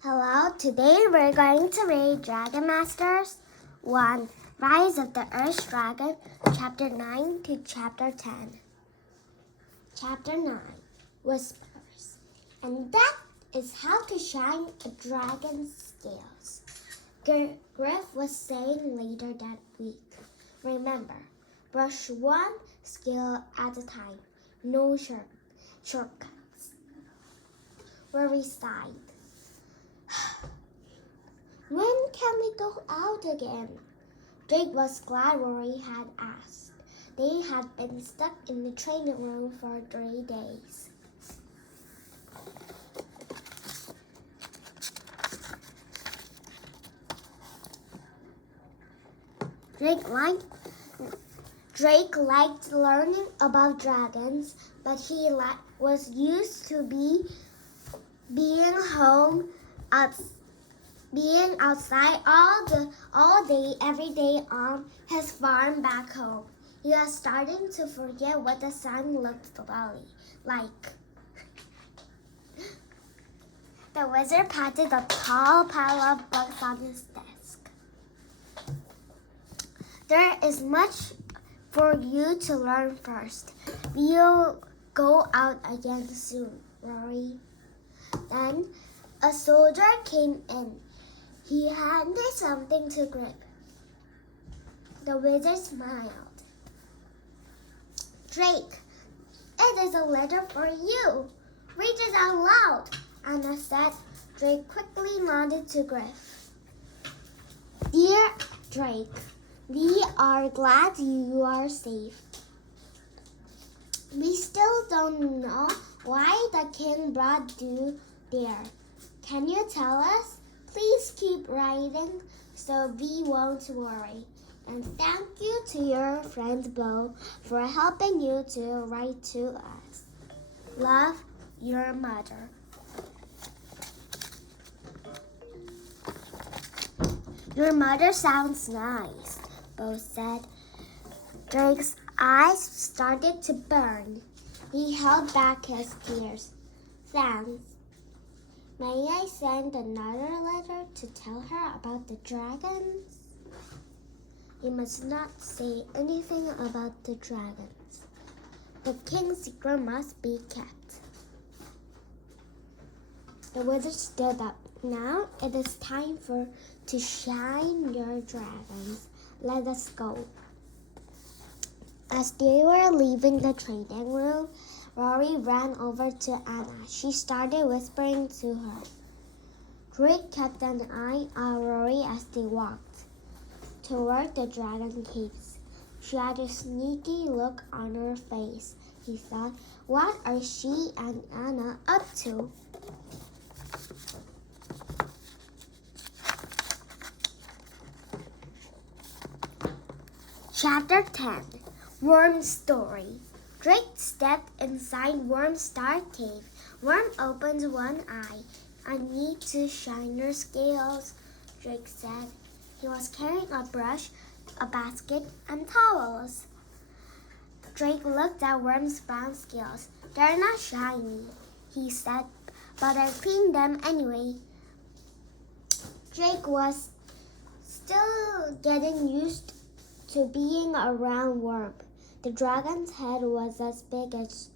Hello, today we're going to read Dragon Masters 1, Rise of the Earth Dragon, Chapter 9 to Chapter 10. Chapter 9, Whispers. And that is how to shine a dragon's scales. Griff was saying later that week. Remember, brush one scale at a time. No shortcuts. Rory sighed. When can we go out again? Drake was glad Rory had asked. They had been stuck in the training room for 3 days. Drake liked learning about dragons, but he was used to being outside all day, every day on his farm back home. He was starting to forget what the sun looked like. The wizard patted a tall pile of books on his desk. There is much for you to learn first. We'll go out again soon, Rory. Then a soldier came in. He handed something to Grip. The wizard smiled. Drake, it is a letter for you. Read it out loud, Anna said. Drake quickly nodded to Griff. Dear Drake, we are glad you are safe. We still don't know why the king brought you there. Can you tell us? Please keep writing so we won't worry. And thank you to your friend Bo for helping you to write to us. Love, your mother. Your mother sounds nice, Bo said. Drake's eyes started to burn. He held back his tears. Thanks. May I send another letter to tell her about the dragons? You must not say anything about the dragons. The king's secret must be kept. The wizard stood up. Now it is time to shine your dragons. Let us go. As they were leaving the training room, Rory ran over to Anna. She started whispering to her. Drake kept an eye on Rory as they walked toward the dragon caves. She had a sneaky look on her face. He thought, what are she and Anna up to? Chapter 10, Worm's Story. Drake stepped inside Worm's dark cave. Worm opened one eye. I need to shine your scales, Drake said. He was carrying a brush, a basket, and towels. Drake looked at Worm's brown scales. They're not shiny, he said, but I cleaned them anyway. Drake was still getting used to being around Worm. The dragon's head was as big as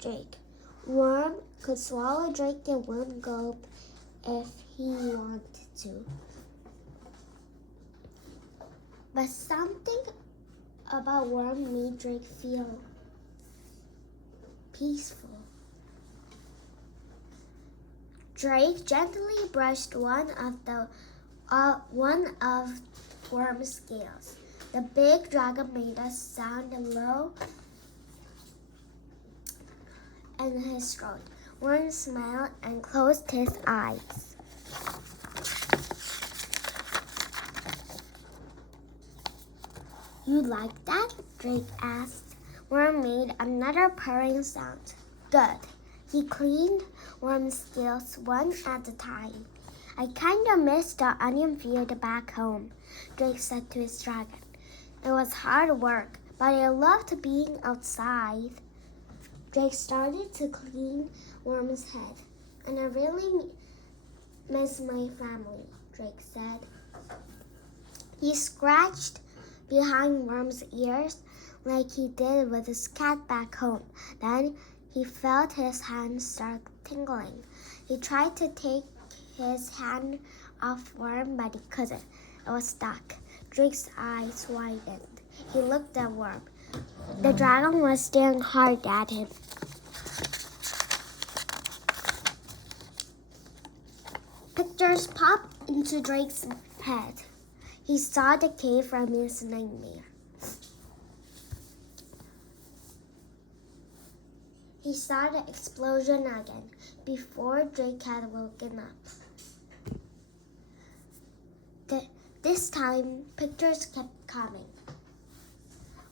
Drake. Worm could swallow Drake in one gulp if he wanted to. But something about Worm made Drake feel peaceful. Drake gently brushed one of Worm's scales. The big dragon made a sound low in his throat. Worm smiled and closed his eyes. You like that? Drake asked. Worm made another purring sound. Good. He cleaned Worm's scales one at a time. I kinda missed the onion field back home, Drake said to his dragon. It was hard work, but I loved being outside. Drake started to clean Worm's head, and miss my family, Drake said. He scratched behind Worm's ears like he did with his cat back home. Then he felt his hand start tingling. He tried to take his hand off Worm, but he couldn't. It was stuck. Drake's eyes widened. He looked at Worm. The dragon was staring hard at him. Pictures popped into Drake's head. He saw the cave from his nightmare. He saw the explosion again before Drake had woken up. This time, pictures kept coming.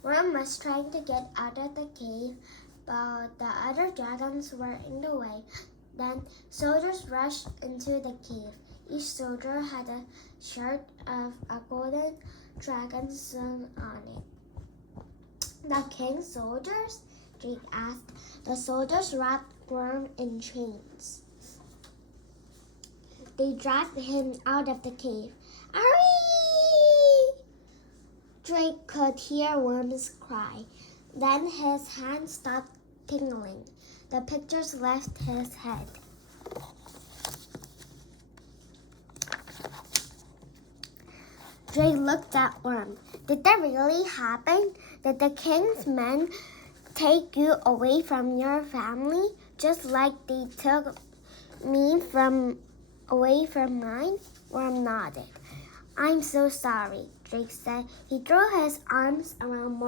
Worm was trying to get out of the cave, but the other dragons were in the way. Then soldiers rushed into the cave. Each soldier had a shirt of a golden dragon sewn on it. The king's soldiers? Drake asked. The soldiers wrapped Worm in chains. They dragged him out of the cave. Hurry! Drake could hear Worm's cry. Then his hand stopped tingling. The pictures left his head. Drake looked at Worm. Did that really happen? Did the king's men take you away from your family, just like they took me away from mine? Worm nodded. I'm so sorry, Drake said. He threw his arms around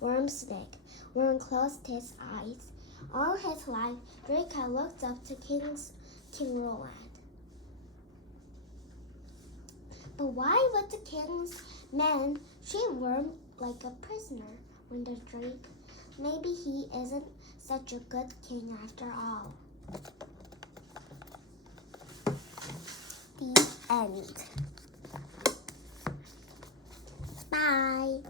Worm's neck. Worm closed his eyes. All his life, Drake had looked up to King Roland. But why would the king's men treat Worm like a prisoner? Wondered Drake. Maybe he isn't such a good king after all. The end. Bye.